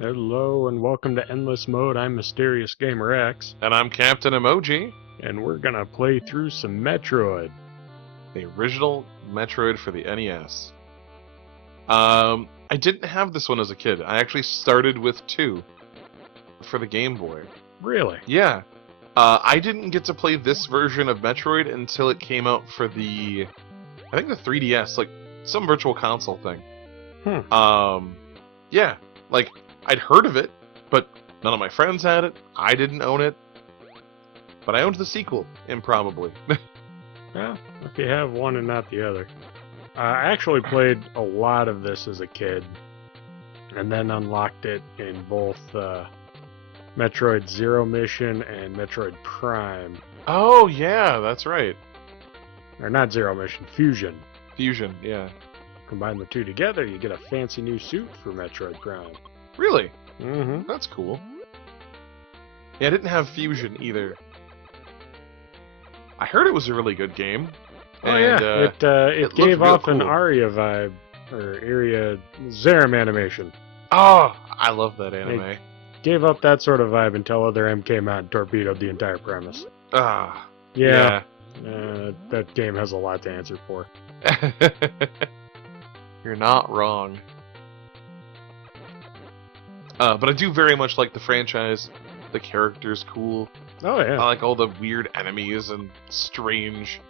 Hello and welcome to Endless Mode. I'm Mysterious Gamer X, And I'm Captain Emoji, and we're gonna play through some Metroid. the original Metroid for the NES. I didn't have this one as a kid. I actually started with 2 for the Game Boy. Really? Yeah. I didn't get to play this version of Metroid until it came out for I think the 3DS, like some virtual console thing. Yeah, like I'd heard of it, but none of my friends had it. I didn't own it, but I owned the sequel, improbably. Well, if you have one and not the other. I actually played a lot of this as a kid, and then unlocked it in both Metroid Zero Mission and Metroid Prime. Oh yeah, that's right. Or not Zero Mission, Fusion. Fusion, yeah. Combine the two together, you get a fancy new suit for Metroid Prime. Really? Mm-hmm. That's cool. Yeah, I didn't have Fusion either. I heard it was a really good game. Oh and, yeah, it looked gave real off an cool. Aria vibe, or Aria Zerum animation. Oh, I love that anime. Gave up that sort of vibe until Other M came out and torpedoed the entire premise. Ah, Yeah, that game has a lot to answer for. You're not wrong. But I do very much like the franchise. The character's cool. Oh yeah. I like all the weird enemies and strange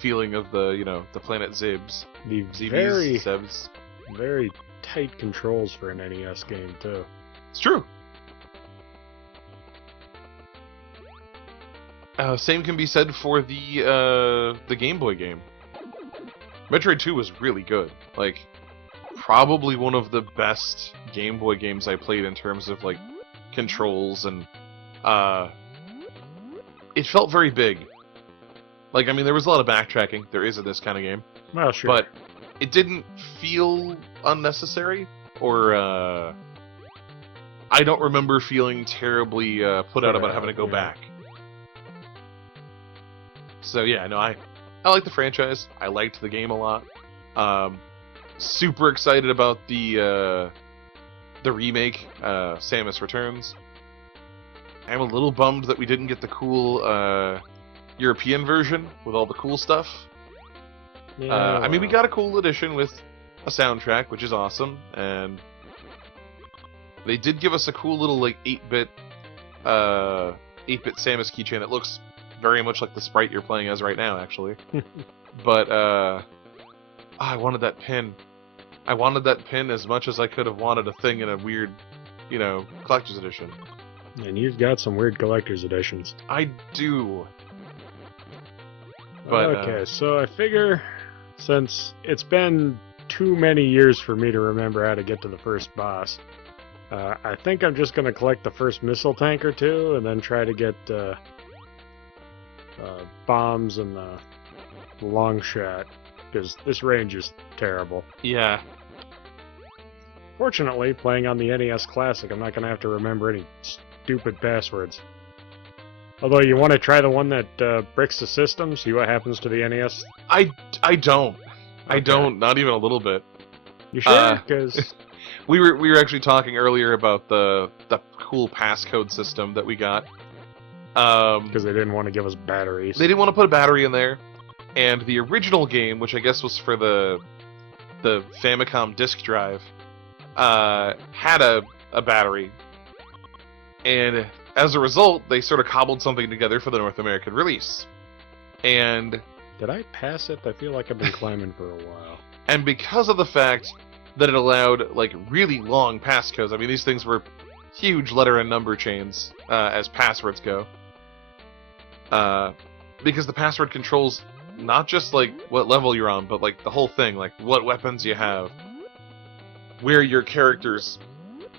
feeling of the planet Zibs. The Zibs, Zebs. very tight controls for an NES game too. It's true. Same can be said for the Game Boy game. Metroid 2 was really good. Like, probably one of the best Game Boy games I played in terms of like controls and it felt very big. Like, I mean, there was a lot of backtracking. There is in this kind of game. Well, sure. But it didn't feel unnecessary, or I don't remember feeling terribly put out about having to go back. So yeah, no, I like the franchise. I liked the game a lot. Super excited about the remake, Samus Returns. I'm a little bummed that we didn't get the cool European version with all the cool stuff. Yeah, I mean, we got a cool edition with a soundtrack, which is awesome, and they did give us a cool little like 8-bit Samus keychain that looks very much like the sprite you're playing as right now, actually. But I wanted that pin. I wanted that pin as much as I could have wanted a thing in a weird, collector's edition. And you've got some weird collector's editions. I do. But, okay, so I figure since it's been too many years for me to remember how to get to the first boss, I think I'm just going to collect the first missile tank or two and then try to get bombs and the long shot, because this range is terrible. Yeah. Fortunately, playing on the NES Classic, I'm not going to have to remember any stupid passwords. Although, you want to try the one that bricks the system, see what happens to the NES? I don't. I Okay. don't, not even a little bit. You sure? Because We were actually talking earlier about the cool passcode system that we got. they didn't want to give us batteries. They didn't want to put a battery in there, and the original game, which I guess was for the Famicom disk drive, had a battery, and as a result, they sort of cobbled something together for the North American release. And Did I pass it? I feel like I've been climbing for a while. And because of the fact that it allowed like really long passcodes, I mean these things were huge letter and number chains as passwords go. Because the password controls not just like what level you're on, but like the whole thing, like what weapons you have, where your character's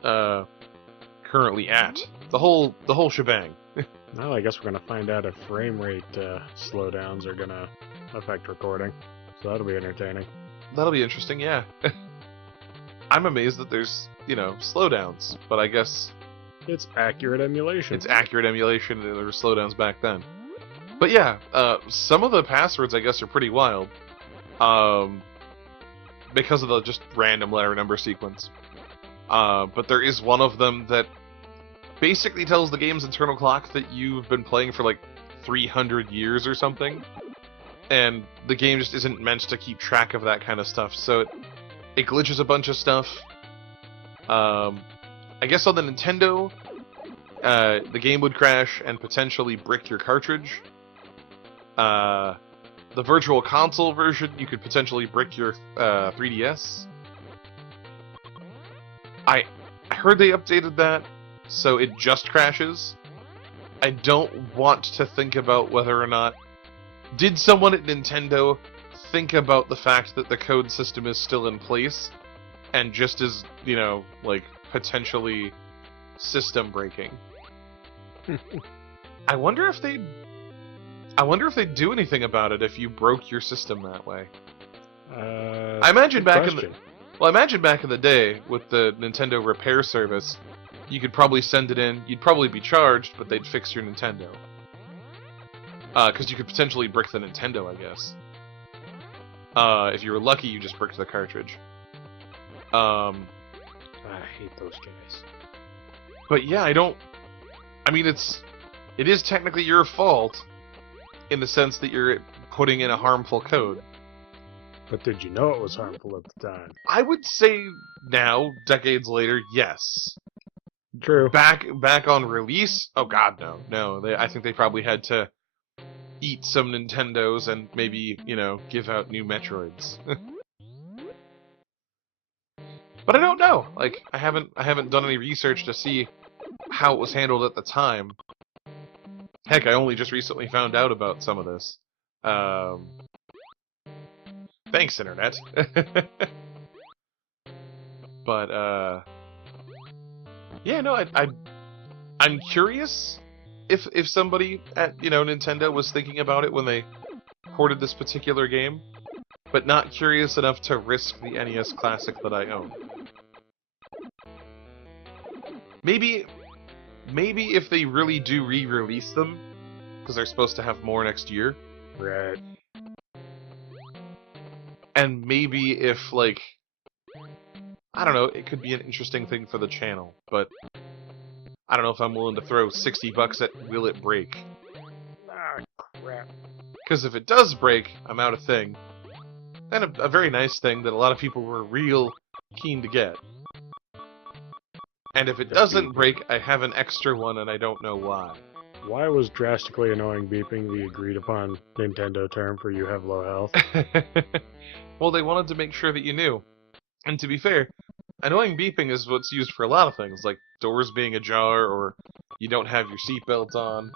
currently at, the whole shebang. Well, I guess we're going to find out if frame rate slowdowns are going to affect recording. So that'll be entertaining. That'll be interesting, yeah. I'm amazed that there's, slowdowns, but I guess It's accurate emulation. it's accurate emulation and there were slowdowns back then. But yeah, some of the passwords I guess are pretty wild. Because of the just random letter number sequence. But there is one of them that basically tells the game's internal clock that you've been playing for like 300 years or something. And the game just isn't meant to keep track of that kind of stuff, so it glitches a bunch of stuff. I guess on the Nintendo, the game would crash and potentially brick your cartridge. The Virtual Console version, you could potentially brick your 3DS. I heard they updated that, so it just crashes. I don't want to think about whether or not... Did someone at Nintendo think about the fact that the code system is still in place, and just is, you know, like, potentially system breaking? I wonder if they'd do anything about it if you broke your system that way. I imagine back in the day with the Nintendo repair service, you could probably send it in. You'd probably be charged, but they'd fix your Nintendo. Because you could potentially brick the Nintendo, I guess. If you were lucky, you just bricked the cartridge. I hate those guys. But yeah, I mean, it is technically your fault, in the sense that you're putting in a harmful code. But did you know it was harmful at the time? I would say now, decades later, yes. True. Back on release, oh god, no. I think they probably had to eat some Nintendos and maybe, you know, give out new Metroids. But I don't know. Like, I haven't done any research to see how it was handled at the time. Heck, I only just recently found out about some of this. Thanks, Internet. But, yeah, no, I'm curious if somebody at, you know, Nintendo was thinking about it when they ported this particular game, but not curious enough to risk the NES Classic that I own. Maybe if they really do re-release them, because they're supposed to have more next year. Right. And maybe if, like, I don't know, it could be an interesting thing for the channel, but I don't know if I'm willing to throw $60 at will it break. Ah, crap. Because if it does break, I'm out of thing. And a very nice thing that a lot of people were real keen to get. And if it doesn't break, I have an extra one and I don't know why. Why was drastically annoying beeping the agreed upon Nintendo term for you have low health? Well, they wanted to make sure that you knew. And to be fair, annoying beeping is what's used for a lot of things, like doors being ajar or you don't have your seatbelt on.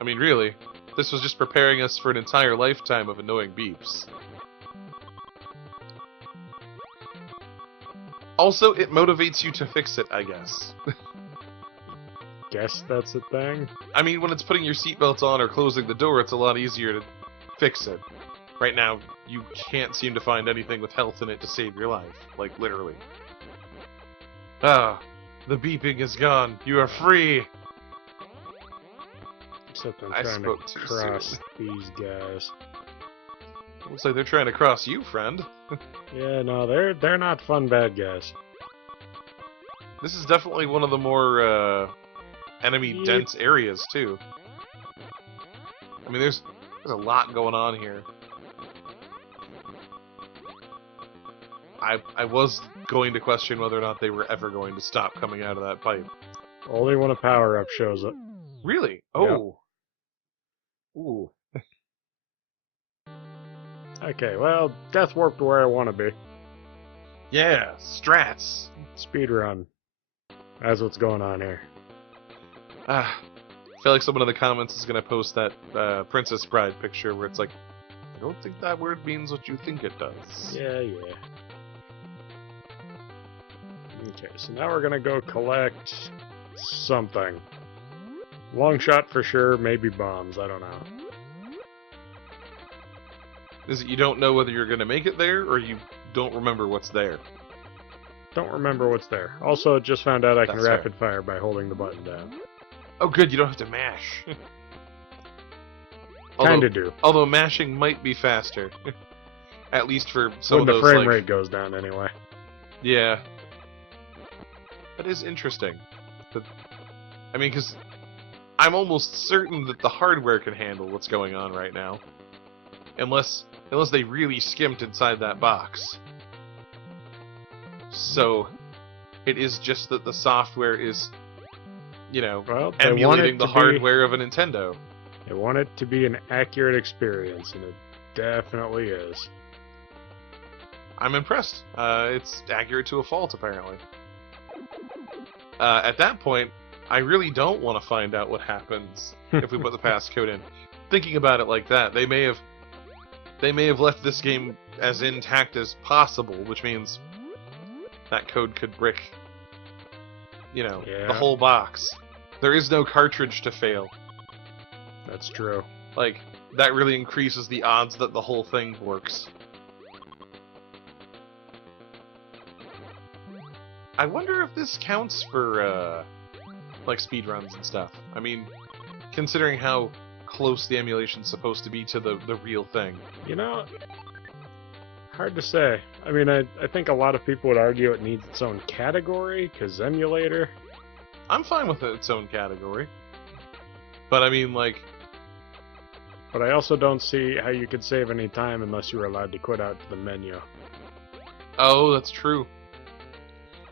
I mean, really, this was just preparing us for an entire lifetime of annoying beeps. Also, it motivates you to fix it, I guess. Guess that's a thing? I mean, when it's putting your seatbelt on or closing the door, it's a lot easier to fix it. Right now, you can't seem to find anything with health in it to save your life. Like, literally. Ah, the beeping is gone. You are free! Except I'm trying to cross these guys. Looks like they're trying to cross you, friend. Yeah, no, they're not fun bad guys. This is definitely one of the more enemy-dense areas, too. I mean, there's a lot going on here. I was going to question whether or not they were ever going to stop coming out of that pipe. Only when a power-up shows up. Really? Oh. Yep. Ooh. Okay, well, death warped where I want to be. Yeah, strats. Speedrun. That's what's going on here. I feel like someone in the comments is going to post that Princess Bride picture where it's like, I don't think that word means what you think it does. Yeah. Okay, so now we're going to go collect something. Long shot for sure, maybe bombs, I don't know. Is it you don't know whether you're going to make it there, or you don't remember what's there? Don't remember what's there. Also, just found out I can rapid fire by holding the button down. Oh good, you don't have to mash. Kinda do. Although mashing might be faster. At least for some When of the those, frame like... rate goes down anyway. Yeah. That is interesting. I mean, because I'm almost certain that the hardware can handle what's going on right now. Unless they really skimped inside that box. So, it is just that the software is, you know, Well, they want emulating it the to hardware of a Nintendo. They want it to be an accurate experience, and it definitely is. I'm impressed. It's accurate to a fault, apparently. At that point, I really don't want to find out what happens if we put the passcode in. Thinking about it like that, they may have left this game as intact as possible, which means that code could brick, the whole box. There is no cartridge to fail. That's true. Like, that really increases the odds that the whole thing works. I wonder if this counts for, like, speedruns and stuff. I mean, considering how close the emulation's supposed to be to the real thing. You know, hard to say. I mean, I think a lot of people would argue it needs its own category, because emulator... I'm fine with its own category. But I mean, like... But I also don't see how you could save any time unless you were allowed to quit out to the menu. Oh, that's true.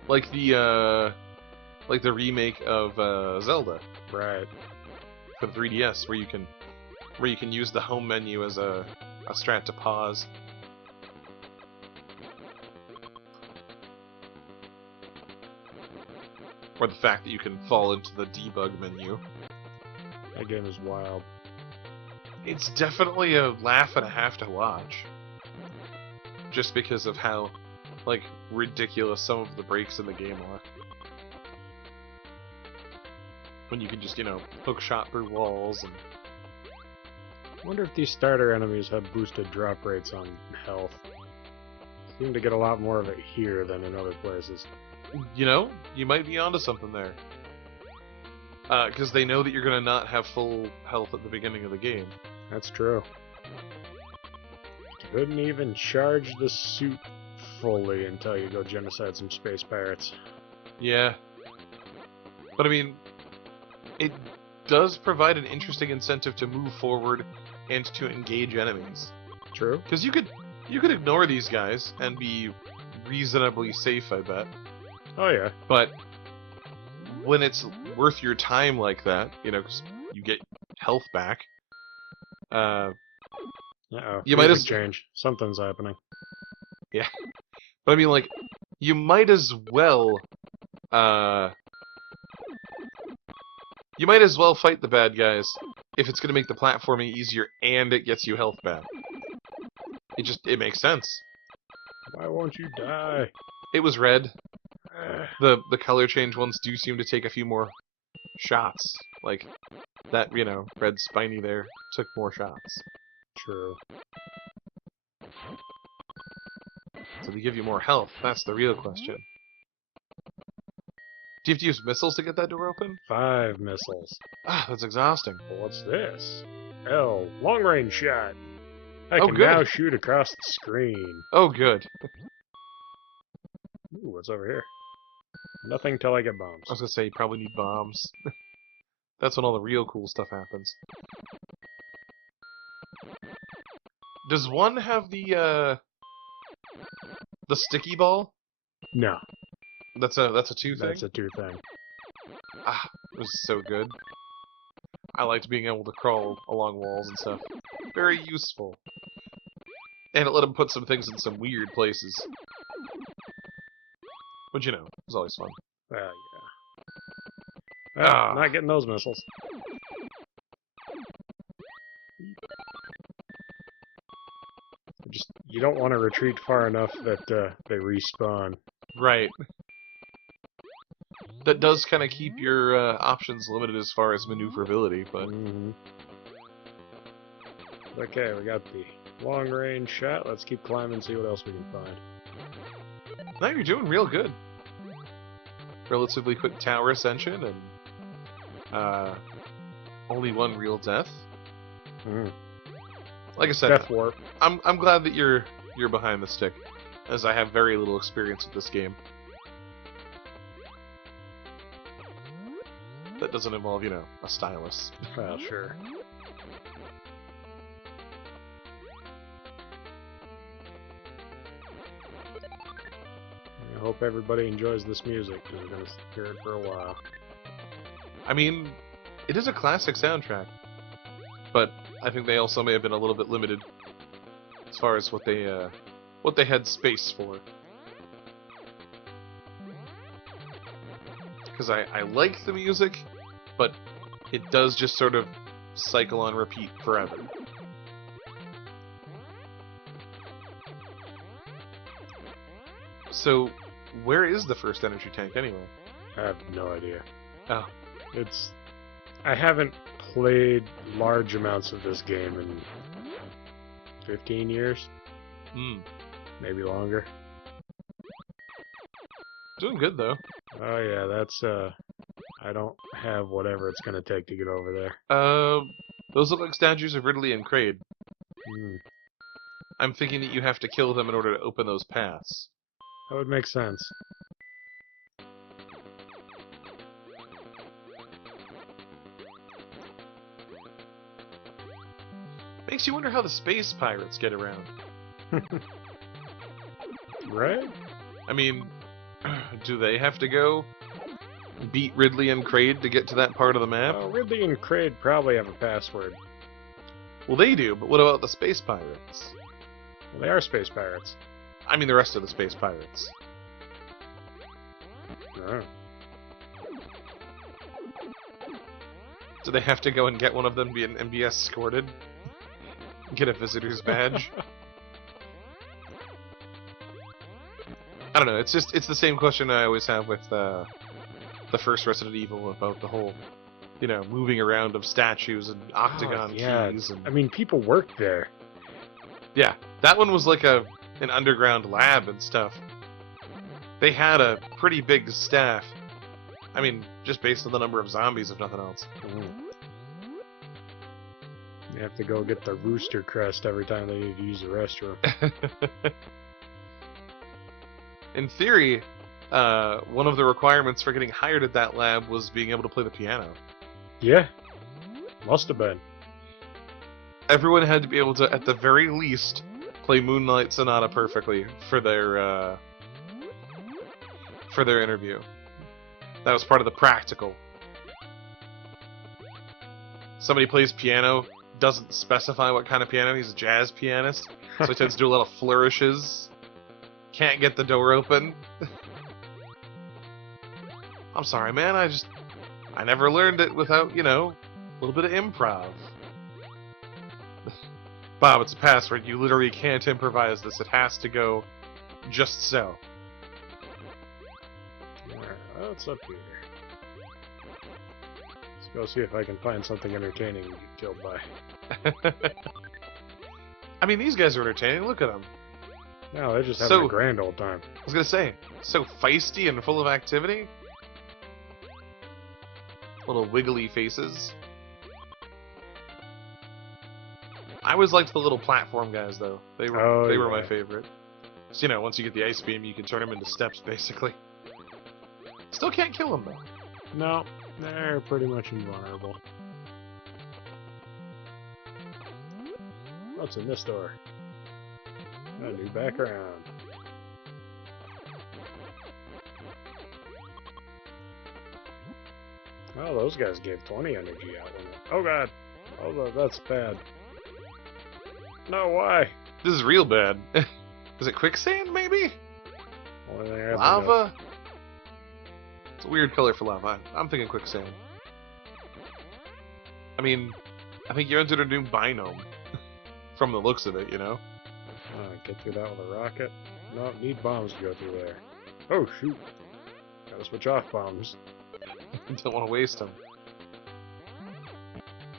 Like the remake of Zelda. Right. For the 3DS, where you can use the home menu as a strat to pause. Or the fact that you can fall into the debug menu. That game is wild. It's definitely a laugh and a half to watch. Just because of how, like, ridiculous some of the breaks in the game are. When you can just, hook shot through walls and... I wonder if these starter enemies have boosted drop rates on health. Seem to get a lot more of it here than in other places. You might be onto something there. Because they know that you're going to not have full health at the beginning of the game. That's true. Couldn't even charge the suit fully until you go genocide some space pirates. Yeah. But I mean, it does provide an interesting incentive to move forward and to engage enemies. True. Because you could ignore these guys and be reasonably safe, I bet. Oh yeah. But when it's worth your time like that, because you get health back, you might as change. Something's happening. Yeah. But I mean, like, you might as well fight the bad guys if it's gonna make the platforming easier and it gets you health back. It makes sense. Why won't you die? It was red. The color change ones do seem to take a few more shots. Like, that, red spiny there took more shots. True. So they give you more health. That's the real question. Do you have to use missiles to get that door open? 5 missiles. Ah, that's exhausting. Well, what's this? L. Long range shot. I Oh, can good. now shoot across the screen. Oh, good. Ooh, what's over here? Nothing till I get bombs. I was gonna say, you probably need bombs. That's when all the real cool stuff happens. Does one have the sticky ball? No. That's a 2 thing? That's a 2 thing. Ah, it was so good. I liked being able to crawl along walls and stuff. Very useful. And it let him put some things in some weird places. Which, it was always fun. Yeah. Well, not getting those missiles. You don't want to retreat far enough that they respawn. Right. That does kind of keep your options limited as far as maneuverability, but... Okay, we got the long-range shot. Let's keep climbing and see what else we can find. No, you're doing real good. Relatively quick tower ascension, and only one real death. Like I said, Death warp. I'm glad that you're you're behind the stick, as I have very little experience with this game. That doesn't involve, a stylus. Well, sure. I hope everybody enjoys this music, because we're going to hear it for a while. I mean, it is a classic soundtrack, but I think they also may have been a little bit limited as far as what they had space for. Because I like the music, but it does just sort of cycle on repeat forever. So, where is the first energy tank anyway? I have no idea. Oh. I haven't played large amounts of this game in 15 years. Maybe longer. Doing good, though. Oh yeah, that's, I don't have whatever it's gonna take to get over there. Those look like statues of Ridley and Kraid. Hmm. I'm thinking that you have to kill them in order to open those paths. That would make sense. Makes you wonder how the space pirates get around. Right? I mean, do they have to go beat Ridley and Kraid to get to that part of the map? Well, Ridley and Kraid probably have a password. Well, they do, but what about the space pirates? Well, they are space pirates. I mean the rest of the space pirates. Oh. Do they have to go and get one of them and be escorted? Get a visitor's badge? I don't know, it's the same question I always have with the first Resident Evil about the whole, moving around of statues and octagon keys. And... I mean, people work there. Yeah, that one was like an underground lab and stuff. They had a pretty big staff. I mean, just based on the number of zombies, if nothing else. You have to go get the rooster crest every time they need to use the restroom. In theory, one of the requirements for getting hired at that lab was being able to play the piano. Yeah, must have been. Everyone had to be able to, at the very least, play Moonlight Sonata perfectly for their interview. That was part of the practical. Somebody plays piano, doesn't specify what kind of piano. He's a jazz pianist, so he tends to do a lot of flourishes. Can't get the door open. I'm sorry, man. I never learned it without, a little bit of improv. Bob, it's a password. You literally can't improvise this. It has to go just so. What's up here? Let's go see if I can find something entertaining to get killed by. I mean, these guys are entertaining. Look at them. No, they're just having a grand old time. I was gonna say, so feisty and full of activity. Little wiggly faces. I always liked the little platform guys, though. They were my favorite. So, once you get the ice beam, you can turn them into steps, basically. Still can't kill them, though. No, they're pretty much invulnerable. What's in this door? A new background. Oh, those guys gave 20 energy out. Oh god! Oh, that's bad. No, why? This is real bad. Is it quicksand, maybe? Lava? It's a weird color for lava. I'm thinking quicksand. I mean, I think you entered a new biome. From the looks of it, Get through that with a rocket? No, need bombs to go through there. Oh, shoot. Gotta switch off bombs. Don't want to waste them.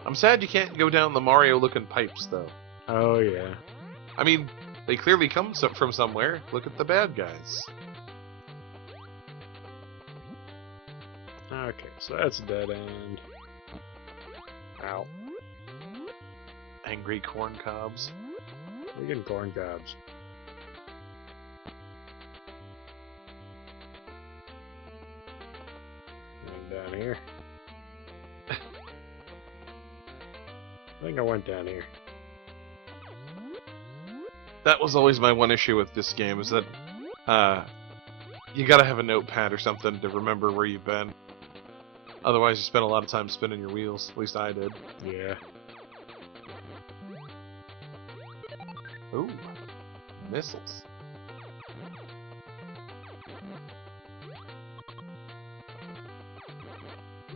I'm sad you can't go down the Mario-looking pipes, though. Oh, yeah. I mean, they clearly come from somewhere. Look at the bad guys. Okay, so that's a dead end. Ow. Angry corn cobs. We're getting corn cobs. down here. I think I went down here. That was always my one issue with this game, is that you gotta have a notepad or something to remember where you've been. Otherwise, you spend a lot of time spinning your wheels. At least I did. Yeah. Ooh, missiles.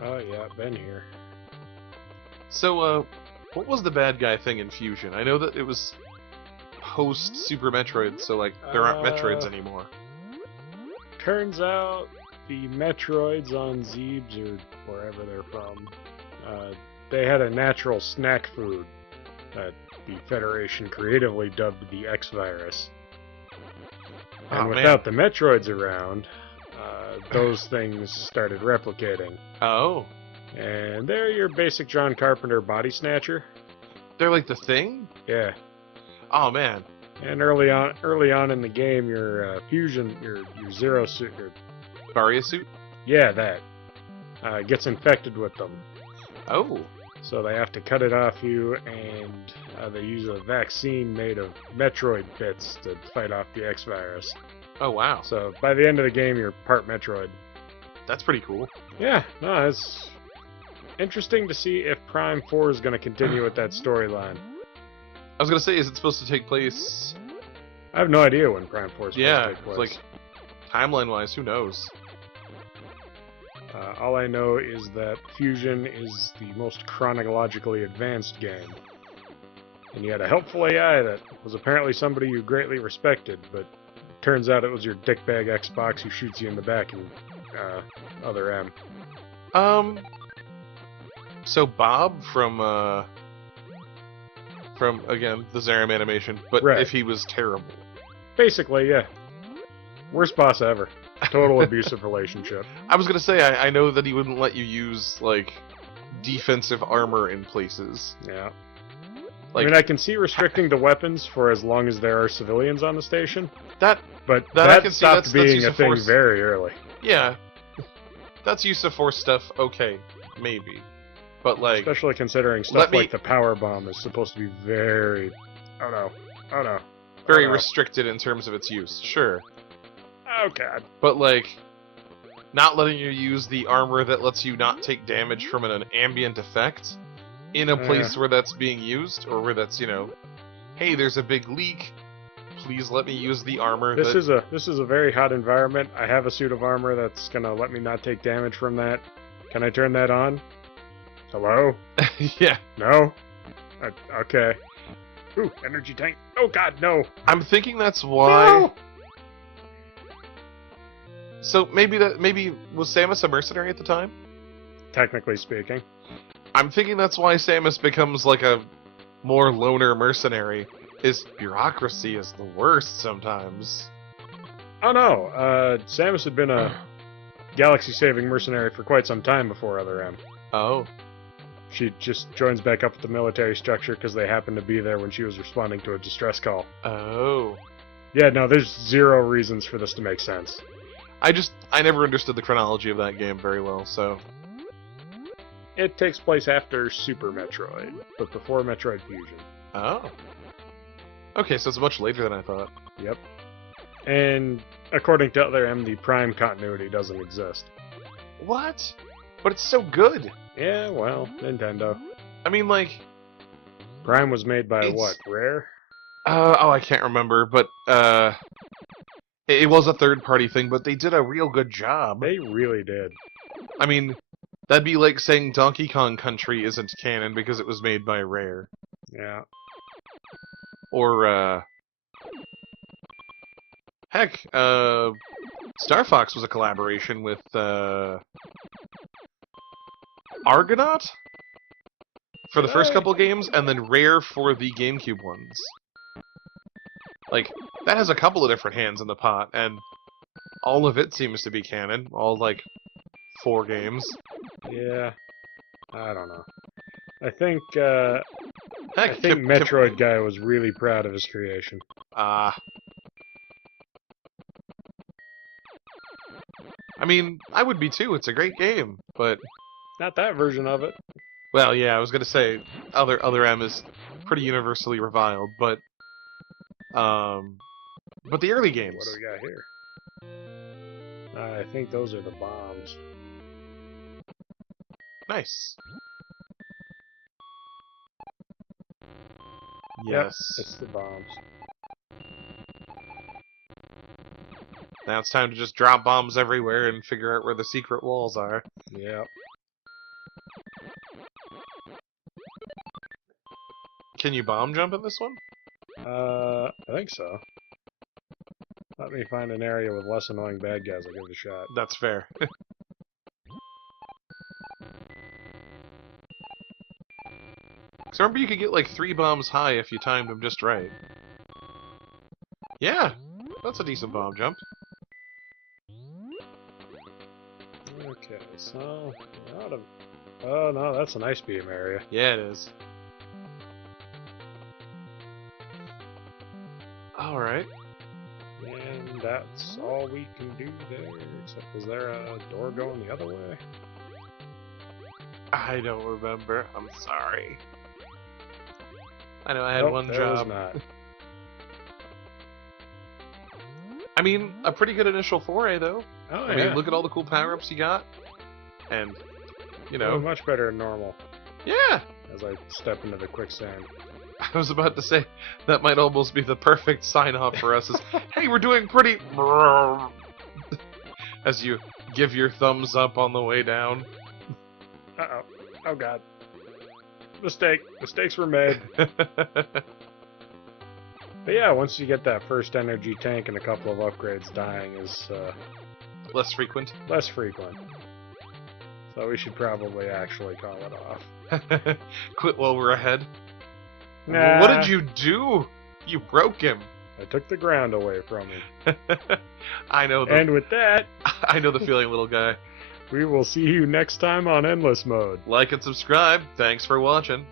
Oh yeah, been here. So, what was the bad guy thing in Fusion? I know that it was post Super Metroid, so like there aren't Metroids anymore. Turns out the Metroids on Zebes, or wherever they're from, they had a natural snack food that the Federation creatively dubbed the X-Virus. And without the Metroids around, those things started replicating. Oh. And they're your basic John Carpenter body snatcher. They're like the Thing? Yeah. Oh man. And early on in the game, your fusion, your Zero suit, Varia suit? yeah, that gets infected with them. Oh. So they have to cut it off you, and they use a vaccine made of Metroid bits to fight off the X-Virus. Oh wow. So by the end of the game, you're part Metroid. That's pretty cool. Yeah, no, it's interesting to see if Prime 4 is going to continue with that storyline. I was gonna say, is it supposed to take place? I have no idea when Prime 4 is supposed to take place. Like timeline-wise, who knows? All I know is that Fusion is the most chronologically advanced game. And you had a helpful AI that was apparently somebody you greatly respected, but turns out it was your dickbag Xbox who shoots you in the back and other M. So Bob from again the Zeram animation, but Right. if he was terrible. Basically, yeah. Worst boss ever. Total abusive relationship. I was gonna say, I know that he wouldn't let you use like defensive armor in places. Yeah. Like, I mean, I can see restricting the weapons for as long as there are civilians on the station, that but That I that can see, stopped that's being use a of thing force. very early. yeah, that's use of force stuff. Okay, maybe, but like Especially considering stuff like the power bomb is supposed to be very... Oh no. Oh no. very Oh no. restricted in terms of its use. Sure, Oh god. but like not letting you use the armor that lets you not take damage from an ambient effect in a place where that's being used, or where that's, hey, there's a big leak. Please let me use the armor. This is a very hot environment. I have a suit of armor that's gonna let me not take damage from that. Can I turn that on? Hello? Yeah. No? Okay. Ooh, energy tank. Oh god, no! I'm thinking that's why. No! So maybe was Samus a mercenary at the time? Technically speaking. I'm thinking that's why Samus becomes like a more loner mercenary. His bureaucracy is the worst sometimes. Oh no, Samus had been a galaxy-saving mercenary for quite some time before Other M. Oh. She just joins back up with the military structure because they happened to be there when she was responding to a distress call. Oh. Yeah, no, there's zero reasons for this to make sense. I never understood the chronology of that game very well, so... It takes place after Super Metroid, but before Metroid Fusion. Oh. Okay, so it's much later than I thought. Yep. And according to Other M, the Prime continuity doesn't exist. What? But it's so good! Yeah, well, Nintendo. I mean, like... Prime was made by what, Rare? I can't remember, but, it was a third-party thing, but they did a real good job. They really did. I mean, that'd be like saying Donkey Kong Country isn't canon because it was made by Rare. Yeah. Or, heck, Star Fox was a collaboration with, Argonaut? For the first couple games, and then Rare for the GameCube ones. Like, that has a couple of different hands in the pot, and all of it seems to be canon. All, like, 4 games. Yeah. I don't know. I think Heck, Metroid guy was really proud of his creation. I mean, I would be too. It's a great game, but Not that version of it. well, yeah, I was gonna say other M is pretty universally reviled, but the early games. What do we got here? I think those are the bombs. Nice. Yep, Yes. it's the bombs. Now it's time to just drop bombs everywhere and figure out where the secret walls are. Yep. Can you bomb jump in this one? I think so. Let me find an area with less annoying bad guys. I'll give it a shot. That's fair. So remember you could get like 3 bombs high if you timed them just right. Yeah, that's a decent bomb jump. Okay, so out of. Oh no, that's an ice beam area. Yeah, it is. Alright. And that's all we can do there. Except, is there a door going the other way? I don't remember. I'm sorry. I know I had Nope, one there was job. not. I mean, a pretty good initial foray, though. Oh, I mean, look at all the cool power-ups you got. And, you know... much better than normal. Yeah! As I step into the quicksand. I was about to say, that might almost be the perfect sign-off for us, is, hey, we're doing pretty... As you give your thumbs up on the way down. Uh-oh. Oh, God. Mistake. Mistakes were made. But yeah, once you get that first energy tank and a couple of upgrades, dying is Less frequent. less frequent. So we should probably actually call it off. Quit while we're ahead. Nah, What did you do? You broke him. I took the ground away from him. I know the And with that, I know the feeling, little guy. we will see you next time on Endless Mode. Like and subscribe. Thanks for watching.